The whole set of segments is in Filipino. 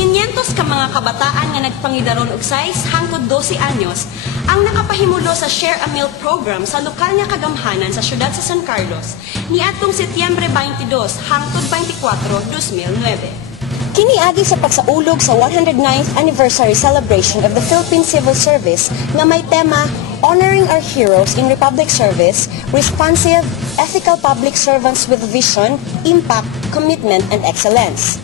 500 ka mga kabataan nga nagpangidaron og 6 hangtod 12 anyos ang nakapahimulo sa Share a Meal program sa lokal nga kagamhanan sa syudad sa San Carlos niadtong Setyembre 22 hangtod 24, 2009. Kiniagi sa pagsaulog sa 109th anniversary celebration of the Philippine Civil Service nga may tema Honoring Our Heroes in Republic Service, Responsive, Ethical Public Servants with Vision, Impact, Commitment, and Excellence.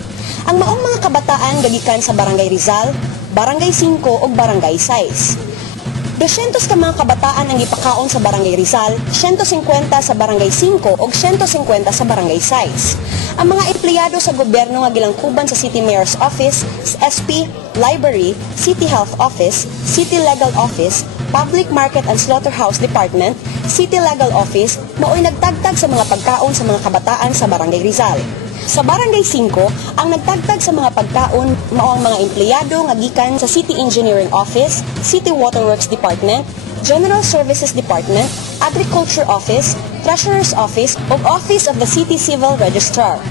Ang maong mga kabataan gagikan sa Barangay Rizal, Barangay 5 ug Barangay 6. 200 ka mga kabataan ang ipakaon sa Barangay Rizal, 150 sa Barangay 5 ug 150 sa Barangay 6. Ang mga empleyado sa gobyerno nga gilangkuban sa City Mayor's Office, SP, Library, City Health Office, City Legal Office, Public Market and Slaughterhouse Department, City Legal Office, mao'y nagtagtag sa mga pagkaon sa mga kabataan sa Barangay Rizal. Sa Barangay 5, ang nagtagtag sa mga pagkaon mao ang mga empleyado nga gikan sa City Engineering Office, City Waterworks Department, General Services Department, Agriculture Office, Treasurer's Office ug Office of the City Civil Registrar.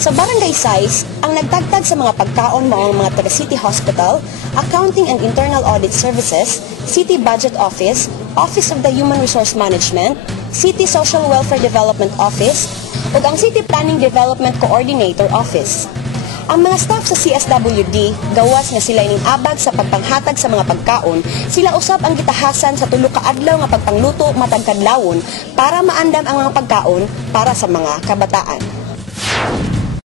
Sa Barangay 6, ang nagtagtag sa mga pagkaon mao ang mga taga-City Hospital, Accounting and Internal Audit Services, City Budget Office, Office of the Human Resource Management, City Social Welfare Development Office, ug ang City Planning Development Coordinator Office. Ang mga staff sa CSWD, gawas nga sila ining abag sa pagpanghatag sa mga pagkaon, sila usab ang gitahasan sa tulo ka adlaw nga pagpangluto matag kadlawon para maandam ang mga pagkaon para sa mga kabataan.